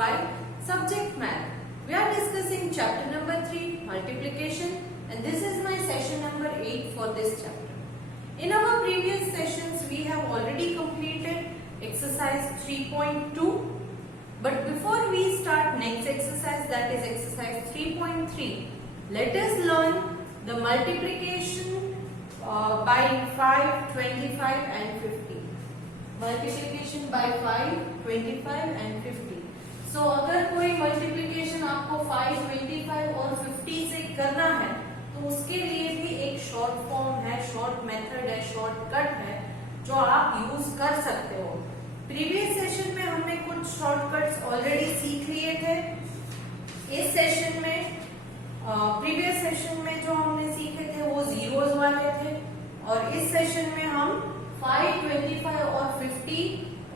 5, subject math. We are discussing chapter number 3, multiplication, and this is my session number 8 for this chapter. In our previous sessions, we have already completed exercise 3.2. But before we start next exercise, that is exercise 3.3, let us learn the multiplication by 5, 25 and 50. Multiplication by 5, 25 and 50. So अगर कोई multiplication आपको 5, 25 और 50 से करना है तो उसके लिए भी एक शॉर्ट फॉर्म है, शॉर्ट मेथड है, शॉर्टकट है जो आप यूज कर सकते हो। प्रीवियस सेशन में हमने कुछ शॉर्टकट्स ऑलरेडी सीख लिए थे। इस सेशन में प्रीवियस सेशन में जो हमने सीखे थे वो जीरोस वाले थे और इस सेशन में हम 5, 25 और 50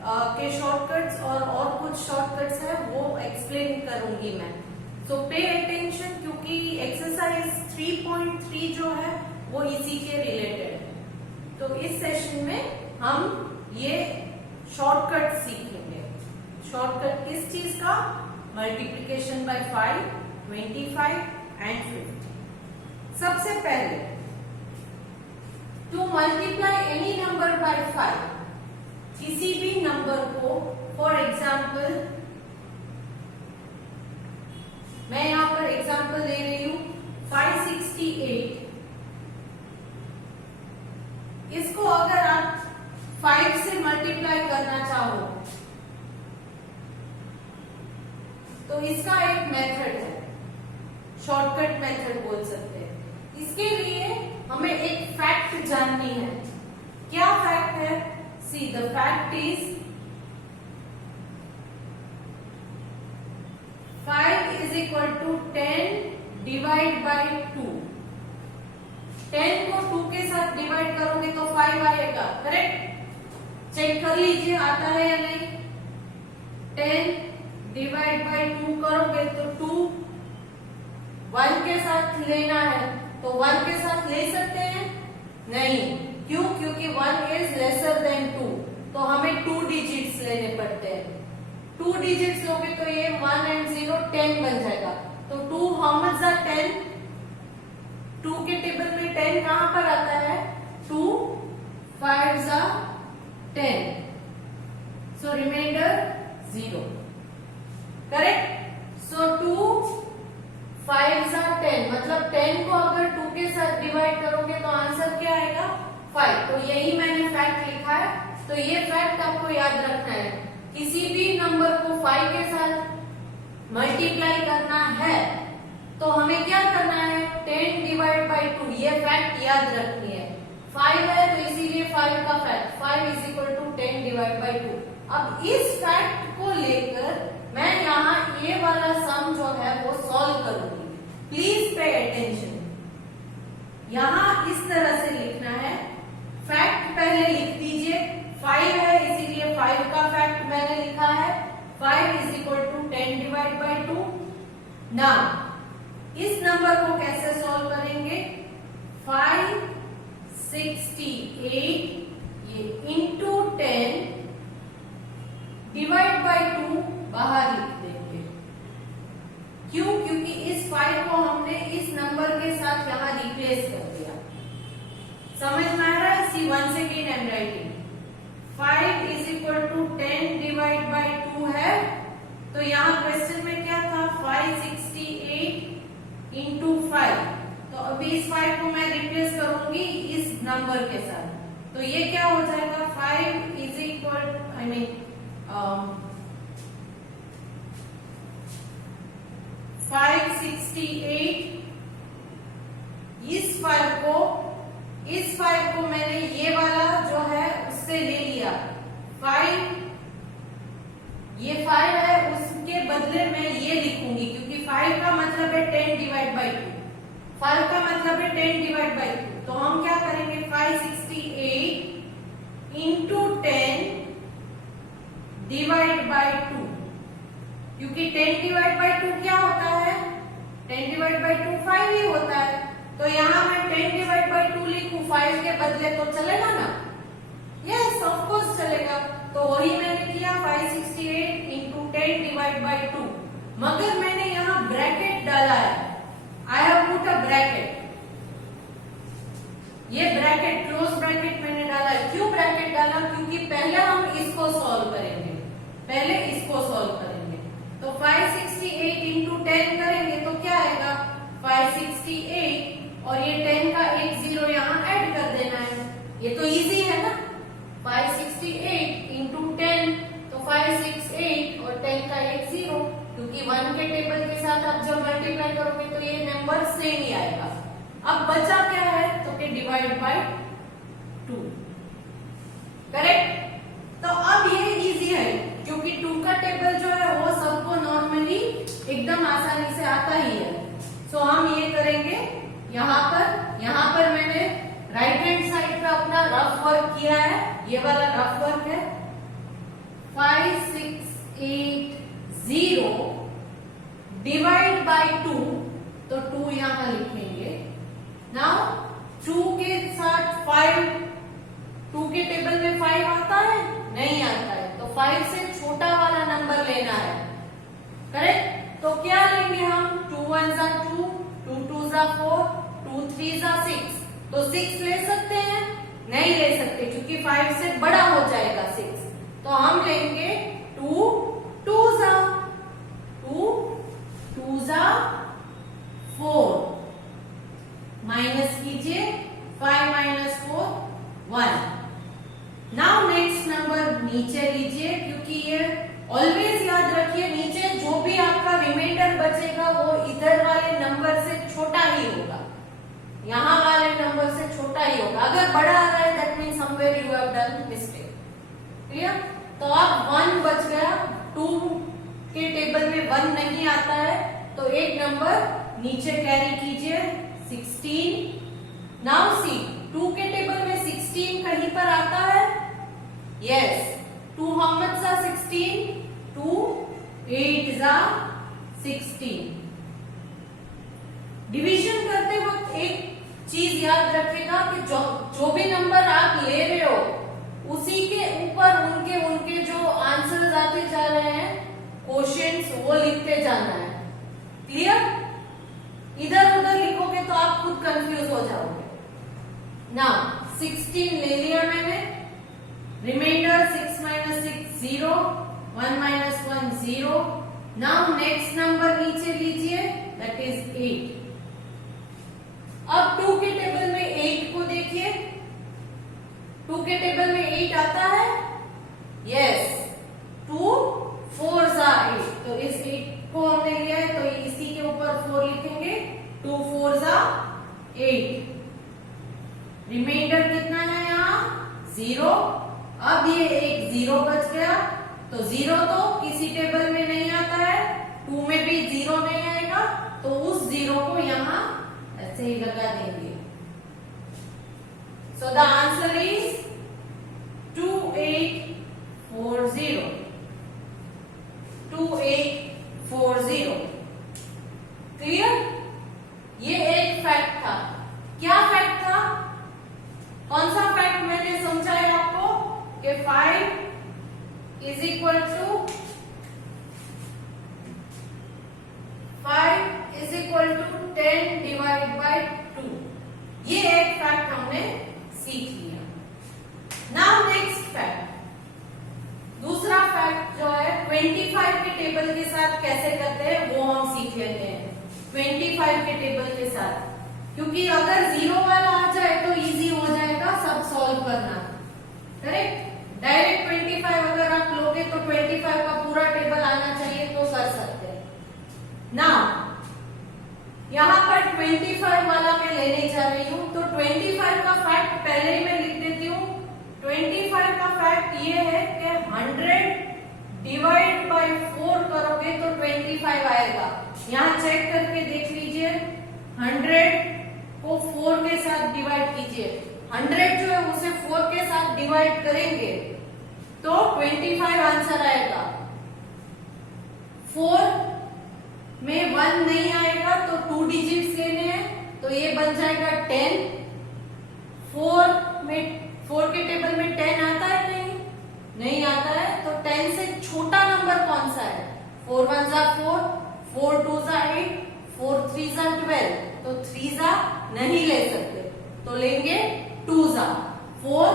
के शॉर्टकट्स और कुछ शॉर्टकट्स है वो एक्सप्लेन करूंगी मैं। सो पे अटेंशन क्योंकि एक्सरसाइज 3.3 जो है वो इसी के रिलेटेड है। तो इस सेशन में हम ये शॉर्टकट सीखेंगे। शॉर्टकट किस चीज का? Multiplication bye 5, 25 and 50। सबसे पहले to multiply any number by 5, किसी भी नंबर को, फॉर एग्जाम्पल मैं यहां पर एग्जाम्पल दे रही हूं 568। इसको अगर आप 5 से मल्टीप्लाई करना चाहो तो इसका एक मेथड है, शॉर्टकट मेथड बोल सकते हैं। इसके लिए हमें एक फैक्ट जाननी है। क्या फैक्ट है? See the fact is 5 is equal to 10 divide by 2। 10 को 2 के साथ डिवाइड करोगे तो 5 आएगा, करेक्ट? चेक कर लीजिए आता है या नहीं। 10 डिवाइड बाय 2 करोगे तो 2 1 के साथ लेना है तो 1 के साथ ले सकते हैं? नहीं। क्यों? क्योंकि 1 इज लेसर देन 2, तो हमें 2 डिजिट्स लेने पड़ते हैं। 2 डिजिट्स लोगे तो ये 1 एंड 0 10 बन जाएगा। तो 2 हाउ मच आर 10? 2 के टेबल में 10 कहां पर आता है? 2 5 are 10, so remainder 0, correct? So 2 5 are 10, मतलब 10 को अगर 2 के साथ डिवाइड करोगे तो आंसर क्या आएगा? 5। तो यही मैंने फैक्ट लिखा है। तो ये फैक्ट आपको याद रखना है। किसी भी नंबर को 5 के साथ मल्टीप्लाई करना है तो हमें क्या करना है? 10 डिवाइड बाय 2, ये फैक्ट याद रखनी है। 5 है तो इसीलिए 5 का fact 5 is equal to 10 divide by 2। अब इस फैक्ट को लेकर मैं यहाँ ये वाला सम जो है वो सॉल्व करूंगी। Please pay attention. यहाँ इस तरह से लिखना है। फैक्ट पहले लिख दीजिए। 5 है इसीलिए 5 का फैक्ट मैंने लिखा है। 5 is equal to 10 divide by 2। Now इस नंबर को कैसे सॉल्व करेंगे? 568 ये इंटू 10 डिवाइड बाय 2 बाहर लिख देंगे। क्यों? क्योंकि इस 5 को हमने इस नंबर के साथ यहाँ रिप्लेस कर दिया। समझ में आ रहा है? See once again I am writing 5 is equal to 10 divide by 2 है। तो यहाँ क्वेश्चन में क्या था? 568 इंटू 5। तो अभी इस 5 को मैं रिप्लेस करूंगी इस नंबर के साथ। तो ये क्या हो जाएगा? 5 इज इक्वल आई मीन 568 इस 5 को मैंने ये वाला जो है उससे ले लिया। 5 ये 5 है उसके बदले में ये लिखूंगी क्योंकि 5 का मतलब है 10 डिवाइड बाय 2। 5 का मतलब है 10 डिवाइड बाय 2। तो हम क्या करेंगे? 568 इंटू 10 डिवाइड बाय 2, क्योंकि 10 डिवाइड बाय 2 क्या होता है? 10 डिवाइड बाय 2 5 ही होता है। तो यहाँ मैं 10 डिवाइड बाय 2 लिखूं 5 के बदले तो चलेगा ना? यस ऑफ कोर्स चलेगा। तो वही मैंने किया 568 इंटू 10 डिवाइड बाय 2, मगर मैंने यहाँ ब्रैकेट डाला है, I have put a bracket, ये ब्रैकेट क्लोज ब्रैकेट मैंने डाला है। क्यों ब्रैकेट डाला? क्योंकि पहले हम इसको सॉल्व करेंगे, पहले इसको सॉल्व करेंगे। तो 568 इंटू 10 करेंगे तो क्या आएगा 568, और ये 10 का एक जीरो यहाँ ऐड कर देना है, ये तो इजी है ना। 568 इंटू 10 तो 568 और 10 का एक जीरो, क्योंकि 1 के टेबल के साथ आप जब मल्टीप्लाई करोगे तो ये नंबर सेम ही आएगा। अब बचा क्या है तो कि डिवाइड बाय 2, करेक्ट। तो अब ये इजी है क्योंकि 2 का टेबल जो है वो सबको नॉर्मली एकदम आसानी से आता ही है। सो हम ये करेंगे, यहाँ पर मैंने राइट हैंड साइड का अपना रफ वर्क किया है, ये वाला रफ वर्क है। 5680 डिवाइड बाय 2, तो 2 यहां लिखेंगे। नाउ 2 के साथ 5, 2 के टेबल में 5 आता है? नहीं आता है, तो 5 से छोटा वाला नंबर लेना है, करेक्ट। तो क्या लेंगे हम? 2 1 जा 2, 2 2 जा 4, 2 3 जा 6, तो 6 ले सकते हैं? नहीं ले सकते क्योंकि 5 से बड़ा हो जाएगा 6, तो हम लेंगे 2 2 जा 2 2 जा 4, माइनस कीजिए, 5 माइनस 4 1। नाउ नेक्स्ट नंबर नीचे लीजिए, क्योंकि ये ऑलवेज याद रखिए नीचे जो भी आपका रिमाइंडर बचेगा वो इधर वाले नंबर से छोटा ही होगा, यहाँ वाले नंबर से छोटा ही होगा। अगर बड़ा आ रहा है that mean somewhere you have done mistake, clear. तो अब 1 बच गया, 2 के टेबल में 1 नहीं आता है, तो एक नंबर नीचे कैरी कीजिए 16। नाउ सी 2 के टेबल में 16 कहीं पर आता है? यस, 2 how much जा 16, 2 8 जा 16। डिवीजन करते वक्त एक चीज याद रखेगा कि जो भी नंबर आप ले रहे हो उसी के ऊपर उनके जो आंसर्स आते जा रहे हैं, क्वेश्चंस, वो लिखते जाना है, क्लियर। इधर उधर लिखोगे तो आप खुद कंफ्यूज हो जाओगे। नाउ 16 ले लिया मैंने, remainder 6 minus 6 0, 1 minus 1 0। Now next number नीचे लीजिए, दैट इज 8। अब 2 के टेबल में 8 को देखिए, 2 के टेबल में 8 आता है? यस, 2 4 जा 8, तो इस 8 को हमने लिया है तो इसी के ऊपर 4 लिखेंगे, 2 4 जा 8। रिमाइंडर कितना है यहाँ? 0। अब ये एक 0 बच गया, तो 0 तो किसी टेबल में नहीं आता है, 2 में भी 0 नहीं आएगा, तो उस 0 को यहाँ ऐसे ही लगा देंगे। So the answer is 2840, 2840, clear. ये एक फैक्ट था। क्या फैक्ट था? कौन सा फैक्ट मैंने समझाया आपको कि 5 is equal to 10 divide by 2, ये एक फैक्ट हमने सीख लिया। नाउ नेक्स्ट फैक्ट, दूसरा फैक्ट जो है 25 के टेबल के साथ कैसे करते हैं वो हम सीख लेते हैं। 25 के टेबल के साथ, क्योंकि अगर 0 वाला आ जाए तो इजी हो जाएगा सब सॉल्व करना, करेक्ट। डायरेक्ट 25 अगर आप लोगे तो 25 का पूरा टेबल आना चाहिए तो कर सकते हैं। नाउ यहाँ पर 25 वाला मैं लेने जा रही हूँ, तो 25 का फैक्ट पहले ही मैं लिख देती हूँ। 25 का फैक्ट ये है कि 100 डिवाइड बाय 4 करोगे तो 25 आएगा। यहाँ चेक करके देख लीजिए, 100 को 4 के साथ डिवाइड कीजिए, 100 जो है उसे 4 के साथ डिवाइड करेंगे तो 25 आंसर आएगा। 4 में 1 नहीं आएगा तो 2 डिजिट्स लेने हैं, तो ये बन जाएगा 10। 4 के टेबल में 10 आता है? नहीं आता है, तो 10 से छोटा नंबर कौन सा है? 4 1 जा 4, 4 2 जा 8, 4 3 जा 12, तो 3 जा नहीं ले सकते, तो लेंगे 2 जा। 4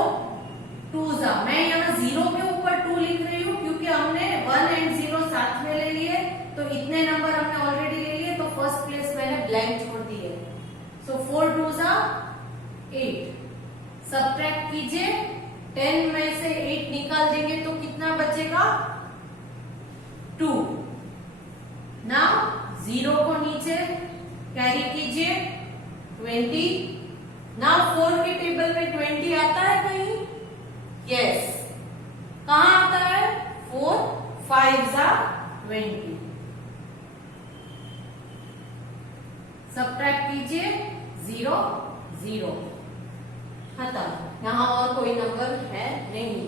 2 जा, मैं यहाँ 0 के ऊपर 2 लिख रही हूँ क्योंकि हमने 1 एंड 0 साथ में ले लिए, तो इतने नंबर हमने ऑलरेडी ले लिए, तो फर्स्ट प्लेस मैंने ब्लैंक छोड़ दी है। सो 4 2 जा 8, सब्ट्रैक्ट कीजिए, 10 में से 8 निकाल देंगे तो कितना बचेगा 2। नाउ 0 को नीचे कैरी कीजिए 20। नाउ 4 के टेबल में 20 आता है कहीं? यस, कहां आता है? 4 5 जा 20, सब्ट्रैक्ट कीजिए 0 0, खत्म। यहाँ और कोई नंबर है नहीं,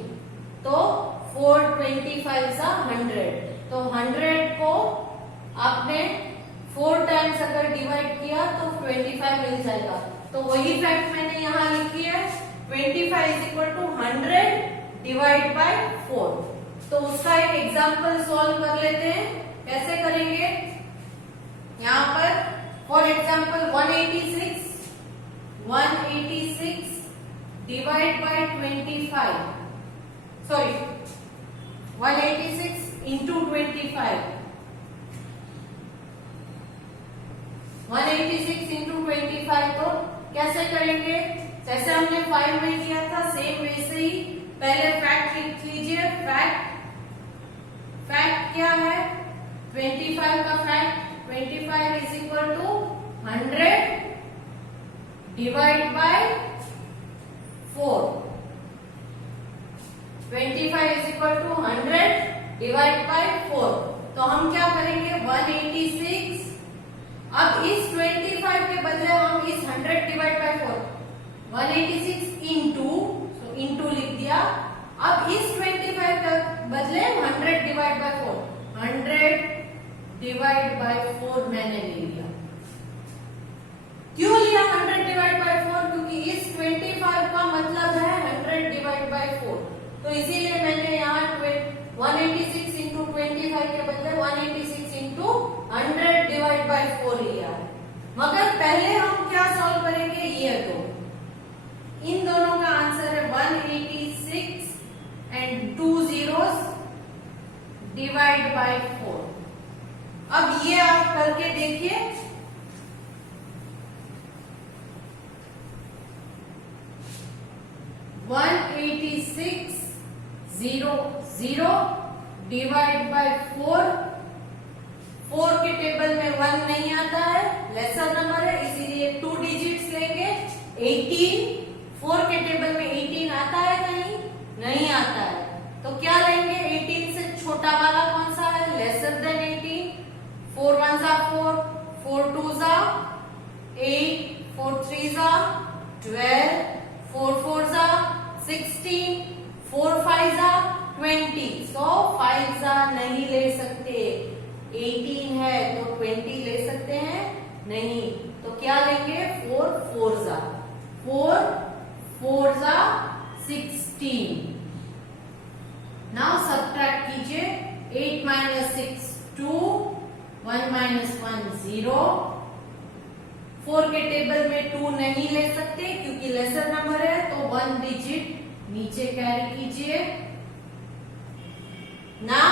तो 4 25 जा 100, तो 100 को आपने 4 टाइम्स अगर डिवाइड किया तो 25 मिल जाएगा, तो वही फैक्ट मैंने यहाँ लिखी है, 25 is equal to 100 divide by 4। तो उसका एक एग्जाम्पल सॉल्व कर लेते हैं। कैसे करेंगे? यहाँ पर for example 186 divide by 25, sorry 186 into 25, 186 into 25, तो कैसे करेंगे? जैसे हमने 5 में किया था सेम वैसे ही पहले फैक्ट लिख लीजिए। फैक्ट क्या है? 25 का fact 25 is equal to 100 divide by 4, 25 is equal to 100 divide by 4, तो हम क्या करेंगे 186, अब इस 25 के बदले हम इस 100 डिवाइड बाय 4, 186 इंटू लिख दिया। अब इस 25 के बदले 100 डिवाइड बाय 4, 100 डिवाइड बाय 4 मैंने ले लिया। क्यों लिया 100 डिवाइड बाय 4? क्योंकि इस 25 का मतलब है 100 डिवाइड बाय 4, तो इसीलिए मैंने यहाँ 186 इंटू 25 के बदले 186 इंटू 100 डिवाइड बाय 4 लिया है। मगर पहले हम क्या सॉल्व करेंगे? ये दो, इन दोनों का आंसर है 186 एंड 2 zeros डिवाइड बाय 4। अब ये आप करके देखिए, डिवाइड बाय 4, 4 के टेबल में 1 नहीं आता है, लेसर नंबर है, इसीलिए 2 डिजिट्स लेंगे। 18, 4 के टेबल में 18 आता है कहीं? नहीं आता है, तो क्या लेंगे? 18 से छोटा वाला कौन सा है? Lesser than 18। 4 1 जा 4, 4 2 जा 8, 4 3 जा 12, 4 4 जा 16, 4 5 जा 20, सो 5 जा नहीं ले सकते। 18 है तो 20 ले सकते हैं? नहीं, तो क्या लेंगे? 4 4 जा 4 4 जा 16। नाउ सब्ट्रैक्ट कीजिए, 8 minus 6 2, 1 minus 1 0। 4 के टेबल में 2 नहीं ले सकते क्योंकि लेसर नंबर है, तो 1 डिजिट नीचे कैरी कीजिए। नाउ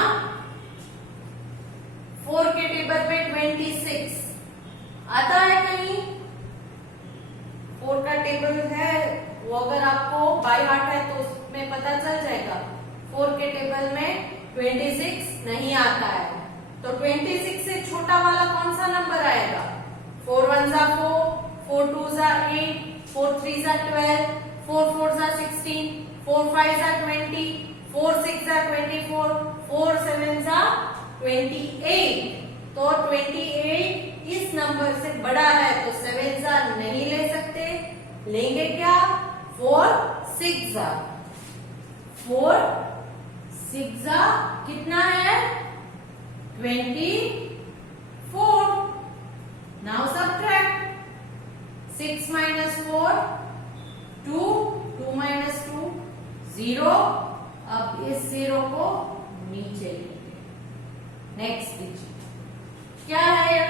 4 के टेबल में 26 आता है कहीं? 4 का टेबल है, वो अगर आपको बाय हार्ट है तो उसमें पता चल जाएगा। 4 के टेबल में 26 नहीं आता है, तो 26 से छोटा वाला कौन सा नंबर आएगा? 4 1 जा 4, 4 2 जा 8, 4 3 जा 12, 4 4 जा 16, 4 5 जा 20, 4 6 जा 24, 4 7 जा 28, तो 28 इस नंबर से बड़ा है, तो 7 जा नहीं ले सकते, लेंगे क्या? 4 6 जा 4 6 जा कितना है? 24। Now subtract, 6 minus 4 2, 2 minus 2 0। अब इस 0 को नीचे लेंगे। नेक्स्ट डिजिट क्या है ये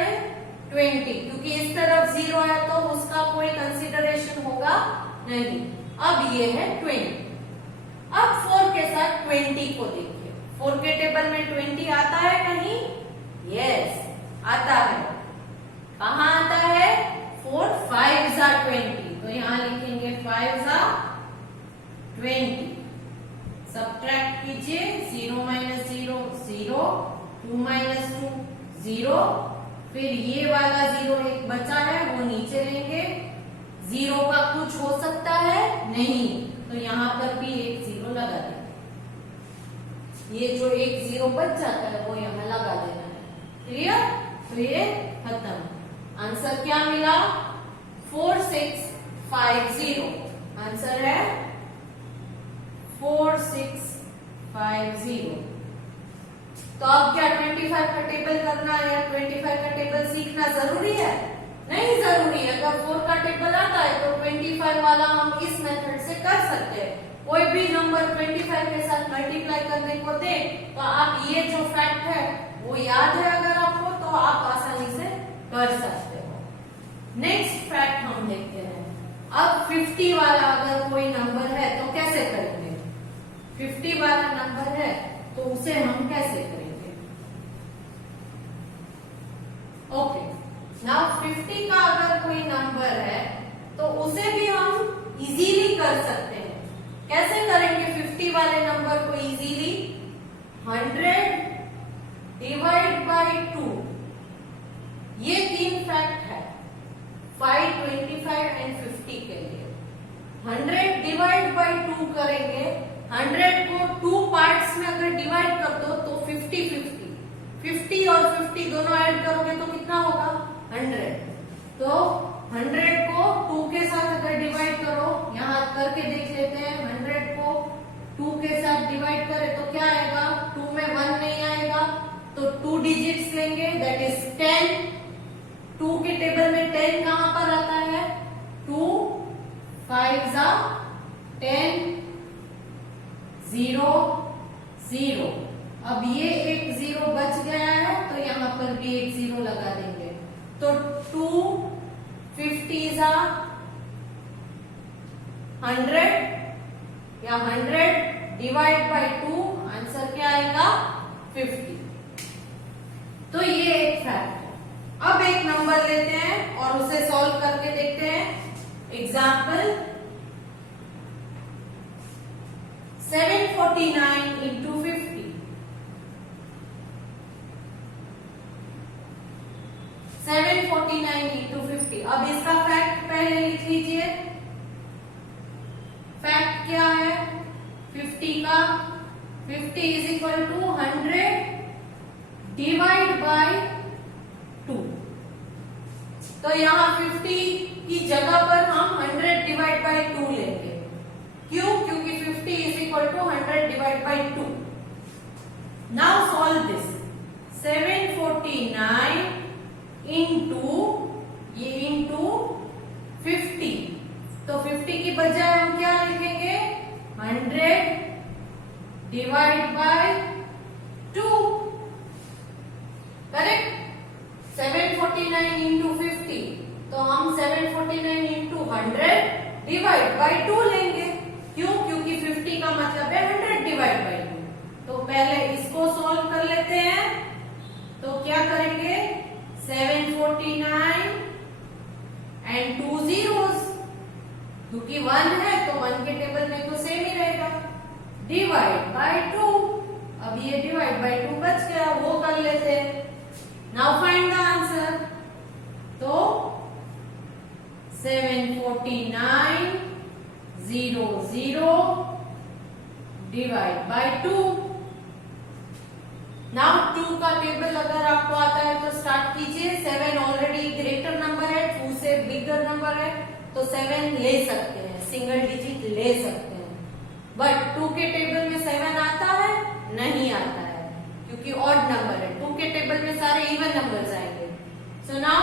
20, क्योंकि इस तरफ 0 है तो उसका कोई कंसीडरेशन होगा नहीं। अब ये है 20। अब 4 के साथ 20 को देखिए। 4 के टेबल में 20 आता है कहीं? यस, आता है। कहाँ आता है? 4 5 जा 20, तो यहां लिखेंगे 5 जा 20। सब्ट्रैक्ट कीजिए, 0 माइनस 0 0, 2 माइनस 2 0, फिर ये वाला 0 एक बचा है वो नीचे लेंगे। 0 का कुछ हो सकता है नहीं, तो यहाँ पर भी एक 0 लगा देंगे। ये जो एक 0 बच जाता है वो यहाँ लगा देना है। क्लियर? तो ये खत्म। आंसर क्या मिला? 4650। आंसर है 4650। तो अब क्या 25 का टेबल करना है या 25 का टेबल सीखना जरूरी है? नहीं जरूरी है। अगर 4 का टेबल आता है तो 25 वाला हम इस मेथड से कर सकते हैं। कोई भी नंबर 25 के साथ मल्टीप्लाई करने को दे तो आप ये जो फैक्ट है वो याद है अगर आपको, तो आप आसानी से कर सकते हो। नेक्स्ट फैक्ट हम देखते हैं। अब 50 वाला अगर कोई नंबर है तो कैसे करेंगे? 50 वाला नंबर है तो उसे हम कैसे करेंगे? ओके, नाउ 50 का अगर कोई नंबर है तो उसे भी हम इजीली कर सकते हैं। कैसे करेंगे 50 वाले नंबर को इजीली? 100 डिवाइड बाय 2, ये 3 फैक्ट है 5, 25 एंड 50 के लिए। 100 डिवाइड बाय 2 करेंगे। 100 को 2 पार्ट्स में अगर डिवाइड कर दो तो 50 50 और 50 दोनों ऐड करोगे तो कितना होगा? 100। तो 100 को 2 के साथ अगर डिवाइड करो, यहाँ करके देख लेते हैं। 100 को 2 के साथ डिवाइड करें तो क्या आएगा? 2 में 1 नहीं आएगा तो 2 डिजिट्स लेंगे, दैट इज 10। 2 के टेबल में 10 कहां पर आता है? 2 5 जा 10, 0 0। अब ये एक 0 बच गया है तो यहाँ पर भी एक 0 लगा देंगे। तो 2 50 जा 100 या 100 डिवाइड बाय 2, आंसर क्या आएगा? 50। तो ये एक फैक्ट है। अब एक नंबर लेते हैं और उसे सॉल्व करके देखते हैं। Example 749 into 50। 749 इंटू 50। अब इसका फैक्ट पहले लिख लीजिए। फैक्ट क्या है 50 का? 50 is equal to 100 divide by 2। तो यहाँ 50 की जगह पर हम 100 डिवाइड बाय 2 लेंगे। क्यों? क्योंकि 50 is equal to 100 divide by 2। Now solve this. 749 into ये इंटू 50, तो 50 की बजाय हम क्या लिखेंगे? 100 डिवाइड बाय 2। करेक्ट? 749 इंटू 50, तो हम 749 इंटू 100 डिवाइड बाय 2 लेंगे। क्यों? क्योंकि 50 का मतलब है 100 डिवाइड बाय 2। तो पहले इसको सॉल्व कर लेते हैं। तो क्या करेंगे? 749 एंड 2 zeros, क्योंकि 1 है तो 1 के टेबल में तो सेम ही रहेगा, डिवाइड बाय 2। अब ये डिवाइड बाय 2 बच गया, वो कर लेते हैं। Now find the answer. तो 749 0 0 डिवाइड बाय 2। नाउ 2 का टेबल अगर आपको आता है तो स्टार्ट कीजिए। 7 ऑलरेडी ग्रेटर नंबर है, 2 से बिगर नंबर है, तो 7 ले सकते हैं, सिंगल डिजिट ले सकते हैं। बट 2 के टेबल में 7 आता है? नहीं आता है, क्योंकि ऑड नंबर है। 2 के टेबल में सारे इवन नंबर्स आएंगे। सो नाउ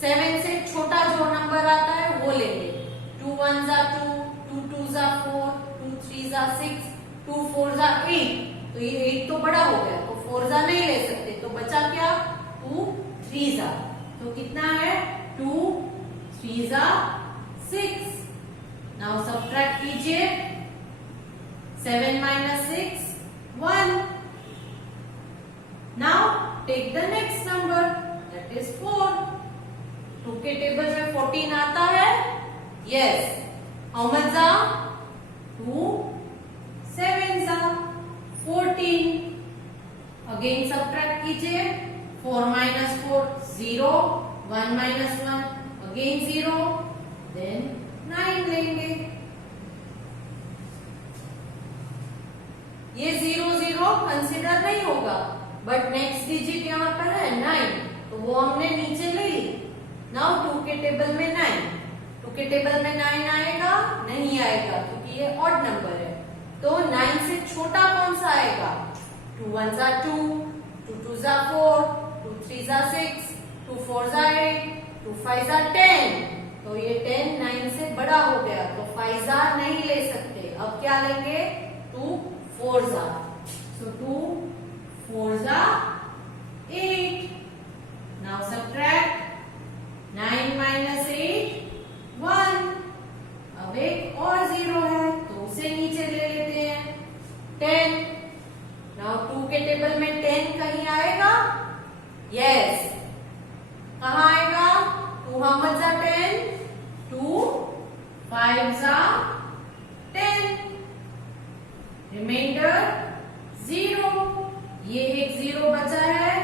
7 से छोटा जो नंबर आता है वो लेंगे। 2 1 जा 2, 2 2 जा 4, 2 3 जा 6, 2 4 जा 8। तो ये 8 तो बड़ा हो गया, तो फोर जा नहीं ले सकते, तो बचा क्या, 2 3 जा, तो कितना है 2 3 जा 6। नाउ सब्ट्रैक्ट कीजिए, 7 minus 6 1। Now take the next number that is 4। 2 के टेबल में 14 आता है, यस। हाउ मच जा, 2 7 जा 14। अगेन सब्ट्रैक्ट कीजिए, 4 minus 4 0, 1 minus 1 अगेन 0, देन 9 लेंगे। ये 0 0 कंसिडर नहीं होगा, बट नेक्स्ट डिजिट यहाँ पर है 9, तो वो हमने नीचे ले ली। नाउ 2 के टेबल में 9, 2 के टेबल में 9 आएगा, नहीं आएगा क्योंकि ये ऑड नंबर है। तो 9 से छोटा कौन सा आएगा, 2 1 जा 2, 2 2 जा 4, 2 3 जा 6, 2 4 जा 8, 2 5 जा 10। तो ये 10 9 से बड़ा हो गया, तो 5 जा नहीं ले सकते। अब क्या लेंगे, 2 4 जा, so 2 4 जा 8। Now subtract, 9 minus 8 1। अब एक और 0 है तो उसे नीचे ले लेते हैं, 10। नाउ 2 के टेबल में 10 कहीं आएगा, यस। कहाँ आएगा, 2 how much जा 10, 2 5 जा 10, रिमाइंडर 0। ये एक 0 बचा है,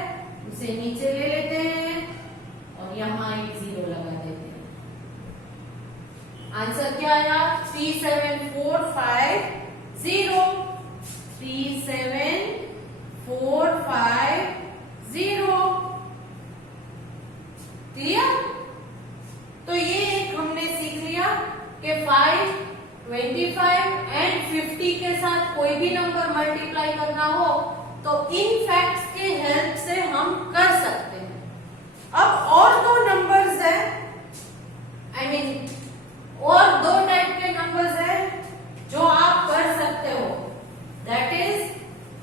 उसे नीचे ले लेते हैं और यहाँ एक 0 लगा देते हैं। आंसर क्या आया, 3 7 4 5 0। 3 7 4 5 0। क्लियर। तो ये एक हमने सीख लिया कि 5 25 एंड 50 के साथ कोई भी नंबर मल्टीप्लाई करना हो तो इन फैक्ट्स के हेल्प से हम कर सकते हैं। अब और दो नंबर्स है, और दो टाइप के नंबर्स है जो आप कर सकते हो, दैट इज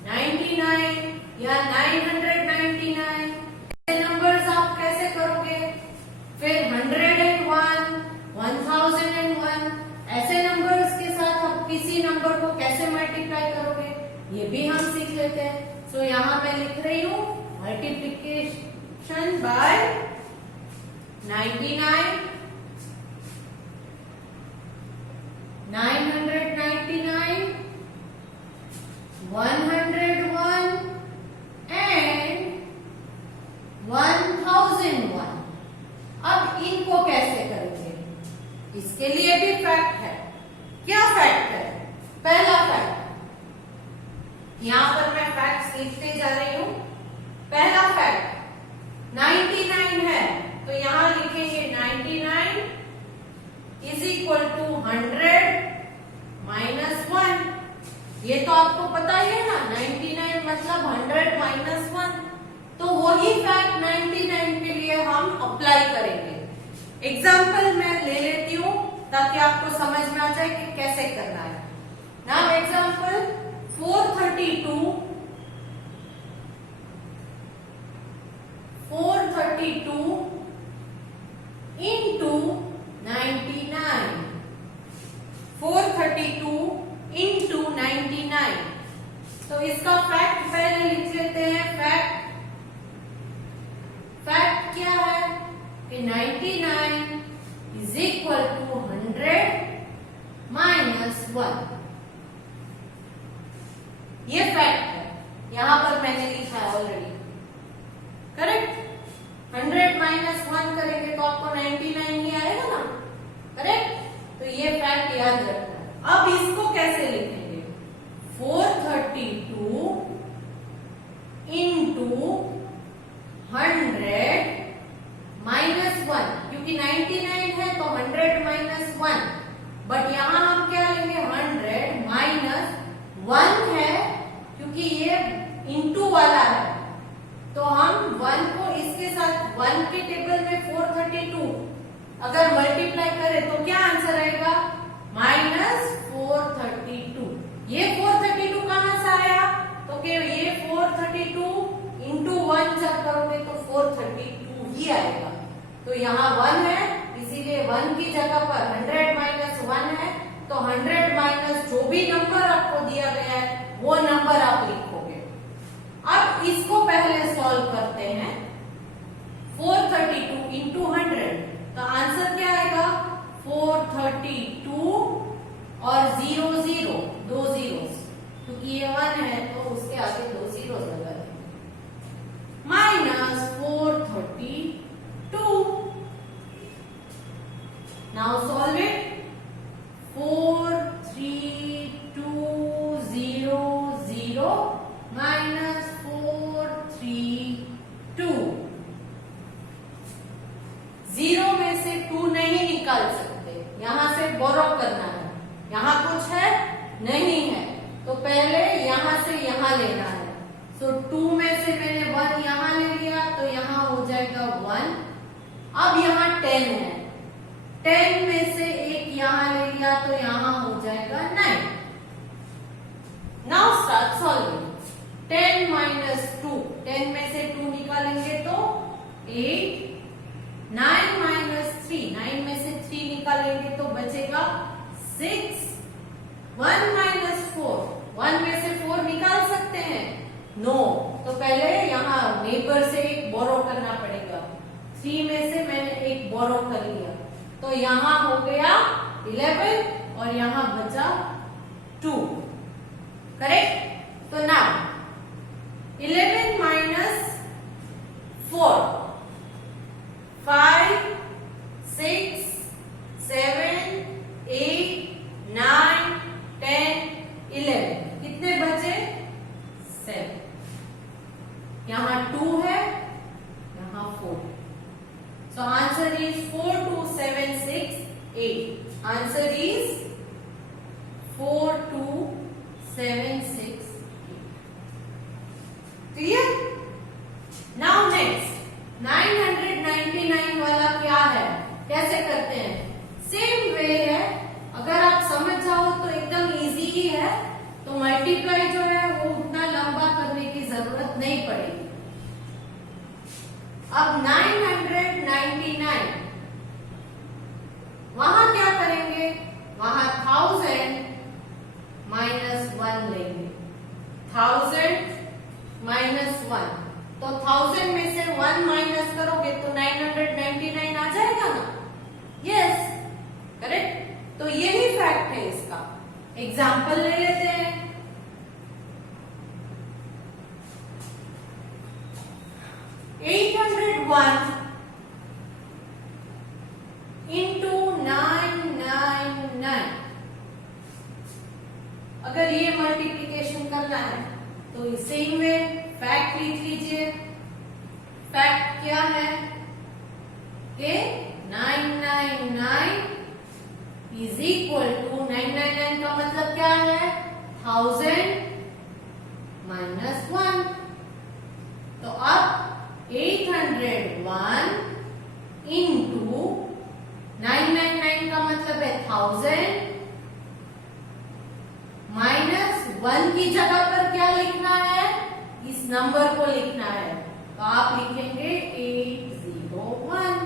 99 या 999। ऐसे नंबर्स आप कैसे करोगे, फिर 101 1001 ऐसे नंबर्स के साथ आप किसी नंबर को कैसे मल्टीप्लाई करोगे, ये भी हम सीख लेते हैं। सो यहां मैं लिख रही हूं मल्टीप्लिकेशन बाय 99 999 101 एंड 1001। अब इनको कैसे करेंगे, इसके लिए भी फैक्ट है। क्या फैक्ट है, पहला फैक्ट, यहां पर मैं फैक्ट लिखते जा रही हूं। पहला फैक्ट 99 है, तो यहां लिखेंगे 99 इज इक्वल टू 100 माइनस 1। ये तो आपको पता ही है ना, 99 मतलब 100 माइनस 1। तो वही फैक्ट 99 के लिए हम अप्लाई करेंगे। एग्जाम्पल मैं ले लेती हूं ताकि आपको समझ में आ जाए कि कैसे करना है। Now example 432 into 99। 432 into 99। तो इसका फैक्ट पहले लिख लेते हैं। फैक्ट क्या है कि 99 इज इक्वल टू 100 माइनस 1। ये फैक्ट है, यहां पर मैंने लिखा है ऑलरेडी, करेक्ट। 100 माइनस 1 करेंगे तो आपको 99 ही आएगा ना, करेक्ट। तो ये फैक्ट याद रखना है। अब इसको कैसे लिखेंगे, 432 into 100 माइनस 1, क्योंकि 99 है तो 100 माइनस 1, बट यहां हम क्या लेंगे 100 माइनस 1 है, क्योंकि ये इंटू वाला है, तो हम 1 को इसके साथ 1 के टेबल में 432 अगर मल्टीप्लाई करें तो क्या आंसर आएगा, माइनस 432। ये 432 कहां से आया, तो कि ये 432 तो यहाँ 1 है, इसीलिए 1 की जगह पर 100 माइनस 1 है, तो 100 माइनस जो भी नंबर आपको दिया गया है वो नंबर आप लिखोगे। अब इसको पहले सॉल्व करते हैं। 432 इंटू 100, तो आंसर क्या आएगा? 432 और 0 0, 2 जीरोस, क्योंकि ये 1 है तो उसके आगे 2 जीरोस लगा देंगे, minus 432। Now solve it. 43200 minus 432। 0 में से 2 नहीं निकाल सकते, यहां से बोरो करना है। यहां कुछ है? नहीं है, तो पहले यहां से यहां लेना है। सो 2 में से मैंने 1 यहां ले लिया, तो यहां हो जाएगा 1। अब यहां 10 है, 10 में से 1 यहां ले लिया, तो यहां हो जाएगा 9। Now start solving. 10 माइनस 2, 10 में से 2 निकालेंगे तो 8। 9 माइनस 3, 9 में से 3 निकालेंगे तो बचेगा 6। 1 माइनस 4, 1 में से 4 निकाल सकते हैं? नो, तो पहले यहाँ नेबर से एक बोरो करना पड़ेगा। 3 में से मैंने एक बोरो कर लिया, तो यहाँ हो गया 11 और यहाँ बचा 2। करेक्ट? तो ना 11 माइनस 4, 5 6 7 8 9 10 11, कितने बचे? 7। यहाँ 2 है, यहाँ 4। So answer is 4 2 7 6 8। Answer is 4 2 7 6 8। Clear? Now next 999 वाला क्या है, कैसे करते हैं? सेम वे है, अगर आप समझ जाओ तो एकदम इजी ही है, तो मल्टीप्लाई जो है वो उतना लंबा करने की जरूरत नहीं पड़ेगी। अब 999 वहां क्या करेंगे? वहां 1000 माइनस 1 लेंगे। 1000 माइनस 1, तो 1000 में से 1 माइनस करोगे तो 999 आ जाएगा ना? Yes, correct. तो यही फैक्ट है इसका। एग्जाम्पल ले लेते हैं। 801 इंटू 999, अगर ये मल्टीप्लीकेशन करना है तो सेम वे फैक्ट लिख लीजिए। फैक्ट क्या है कि 999 इज इक्वल टू 999 का मतलब क्या है? 1000 माइनस 1। तो अब 801 इंटू 999 का मतलब है 1000 माइनस 1 की जगह पर क्या लिखना है? इस नंबर को लिखना है, तो आप लिखेंगे 801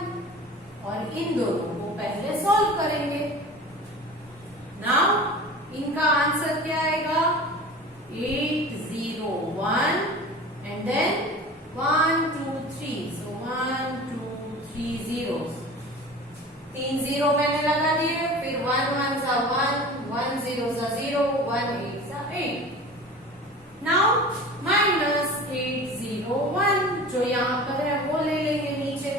और इन दोनों को पहले सॉल्व करेंगे। नाउ इनका आंसर क्या आएगा? 801 and then 1 2 3, so 1 2 3 zeros, 3 zero मैंने लगा दिए, फिर 1 1 सा 1, 1 0 सा 0, 1 8 सा 8। नाउ माइनस 801 जो यहाँ पर है वो ले लेंगे नीचे।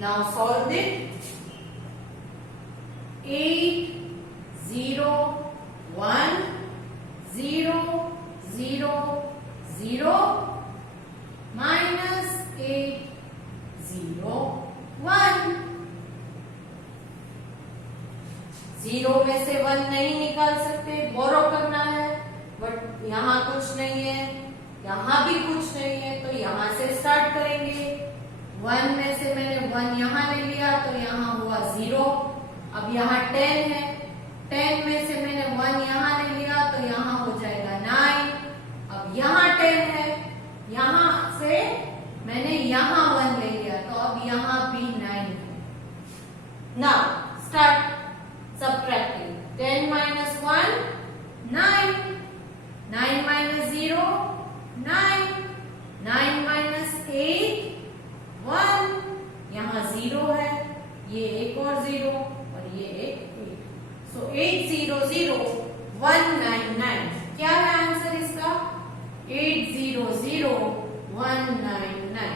Now solve it. 8 0 1 0 0 0 माइनस 8 0 1। 0 में से 1 नहीं निकाल सकते, बोरो करना है, बट यहाँ कुछ नहीं है, यहाँ भी कुछ नहीं है, तो यहाँ से स्टार्ट करेंगे। 1 में से मैंने 1 यहाँ ले लिया, तो यहाँ हुआ 0। अब यहाँ 10 है, 10 में से मैंने 1 यहाँ ले लिया, तो यहाँ हो जाएगा 9। अब यहाँ 10 है, यहाँ से मैंने यहाँ 1 ले लिया, तो अब यहाँ भी 9 जीरो है, ये एक और जीरो और ये एक 8। सो 800199 क्या है आंसर इसका? 800199।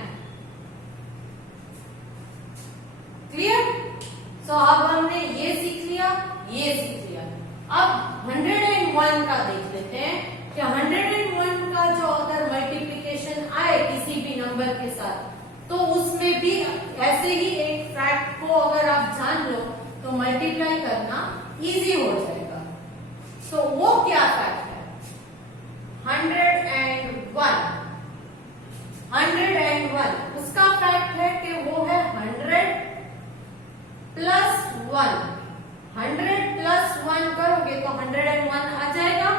क्लियर? सो अब हमने ये सीख लिया, ये सीख लिया। अब 101 का देख लेते हैं कि 101 का जो अगर मल्टीप्लिकेशन आए किसी भी नंबर के साथ तो उसमें भी ऐसे ही एक फैक्ट को अगर आप जान लो तो मल्टीप्लाई करना इजी हो जाएगा। सो वो क्या फैक्ट है? 101 उसका फैक्ट है कि वो है 100 प्लस 1। 100 प्लस 1 करोगे तो 101 आ जाएगा।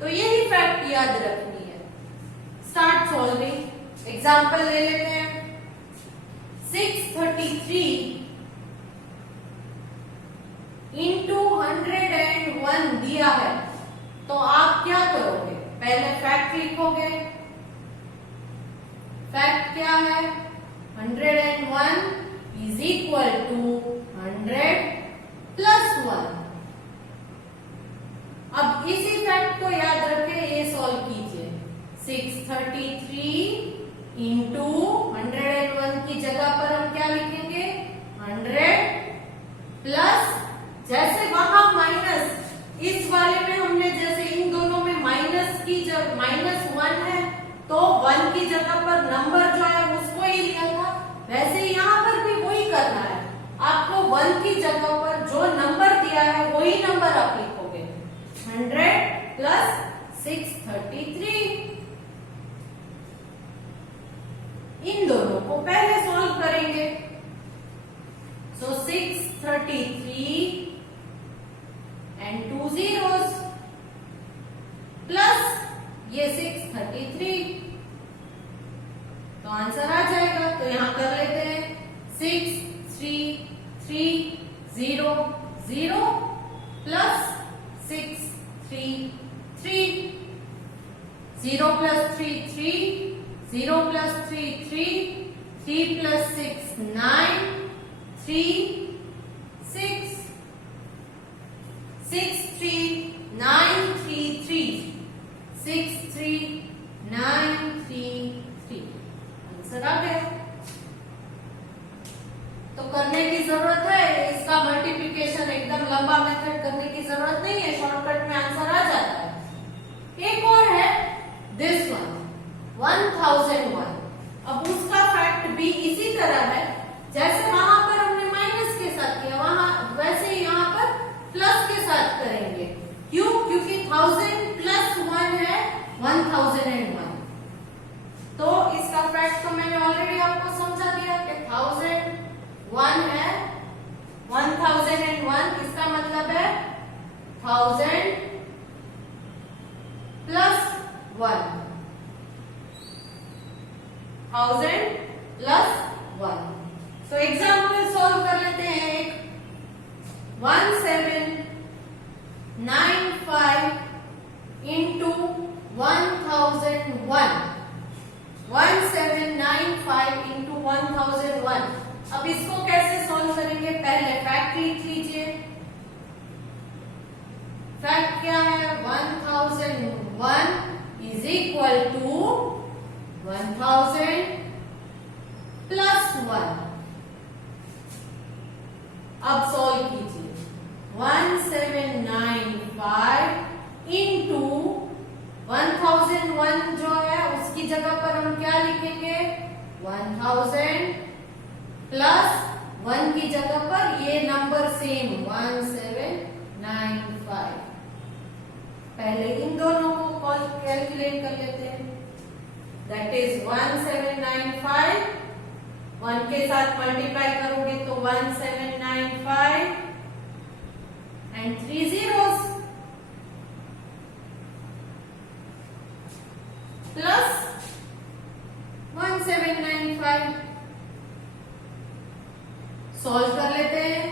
तो यही फैक्ट याद रखनी है। Start solving. एग्जाम्पल ले लेते हैं। 633 इंटू 101 दिया है तो आप क्या करोगे? पहले फैक्ट लिखोगे। फैक्ट क्या है? 101 इज इक्वल टू 100 प्लस 1। अब इसी फैक्ट को याद रखें, ये सॉल्व कीजिए। 633 इंटू 101 की जगह पर हम क्या लिखेंगे? 100 प्लस, जैसे वहां माइनस, इस वाले में हमने जैसे इन दोनों में माइनस की जब -1 है तो 1 की जगह पर नंबर जो है उसको ही लिया था, वैसे यहाँ पर भी वही करना है। आपको 1 की जगह पर जो नंबर दिया है वही नंबर आप लिखोगे। 100 प्लस 633। इन दोनों को पहले सॉल्व करेंगे। सो 633 एंड 2 zeros प्लस ये 633 तो आंसर आ जाएगा। तो यहां कर लेते हैं 63300 plus 633। 0 plus 3 3, 0 plus 3 3, 3 plus 6 9, 3 6 63933 63933 answer आ गया। तो करने की जरूरत है, इसका मल्टीप्लिकेशन एकदम लंबा मेथड करने की जरूरत नहीं है, शॉर्टकट में आंसर आ जाता है। एक और है दिस वन 1001। अब उसका फैक्ट भी इसी तरह है, जैसे वहां पर हमने माइनस के साथ किया वहां वैसे ही यहाँ पर प्लस के साथ करेंगे। क्यों? क्योंकि 1000 प्लस 1 है 1001। तो इसका फैक्ट तो मैंने ऑलरेडी आपको समझा दिया कि 1001 है 1001। इसका मतलब है 1000 प्लस 1, 1000 प्लस 1। तो एग्जाम्पल सॉल्व कर लेते हैं। एक 1795 इंटू 1001। 1795 इंटू 1001। अब इसको कैसे सॉल्व करेंगे? पहले फैक्ट लिख लीजिए। फैक्ट क्या है? 1001 इज इक्वल टू 1000 प्लस 1। अब सॉल्व कीजिए। 1795 इंटू 1001 जो है उसकी जगह पर हम क्या लिखेंगे? 1000 प्लस 1 की जगह पर ये नंबर सेम 1795। पहले इन दोनों को कैलकुलेट कर लेते हैं। दैट इज 1795 1 के साथ मल्टीप्लाई करोगे तो 1795 एंड 3 zeros प्लस 1795। सॉल्व कर लेते हैं।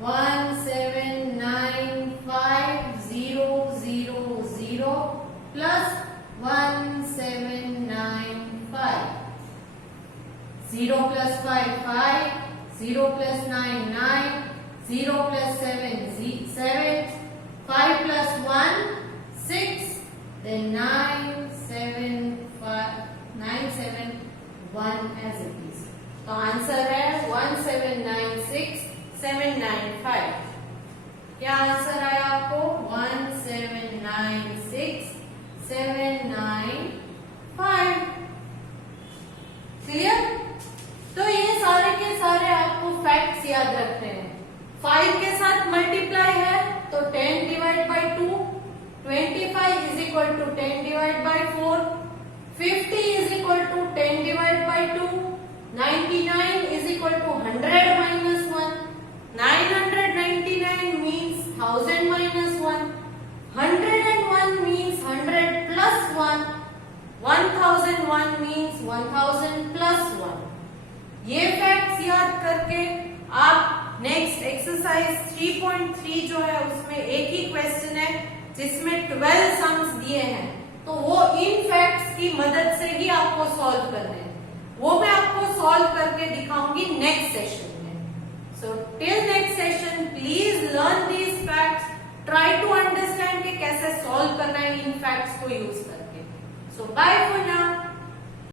1795,000 plus 1795। 0 plus 5 5, 0 plus 9 9, 0 plus 7 7, 5 plus 1 6, then 9 7 5 9 7 1 as it is. तो आंसर है 1796795. क्या आंसर आया आपको? 1796795. क्लियर? तो ये सारे के सारे आपको फैक्ट्स याद रखने हैं. 5 के साथ मल्टीप्लाई है तो 10 divide by 2, 25 is equal to 10 divide by 4, 50 is equal to 10 divide by 2, 99 is equal to 100 minus 1, 999 means 1000 minus 1, 101 means 100 plus 1, 1001 means 1000 plus 1. ये फैक्ट्स याद करके आप नेक्स्ट एक्सरसाइज 3.3 जो है उसमें एक ही क्वेश्चन है जिसमें 12 सम्स दिए हैं, तो वो इन फैक्ट्स की मदद से ही आपको सॉल्व करने हैं. वो मैं आपको सॉल्व करके दिखाऊंगी नेक्स्ट सेशन में. So till next session please learn these facts, try to understand कि कैसे सॉल्व करना है इन फैक्ट्स को यूज करके. सो बाय.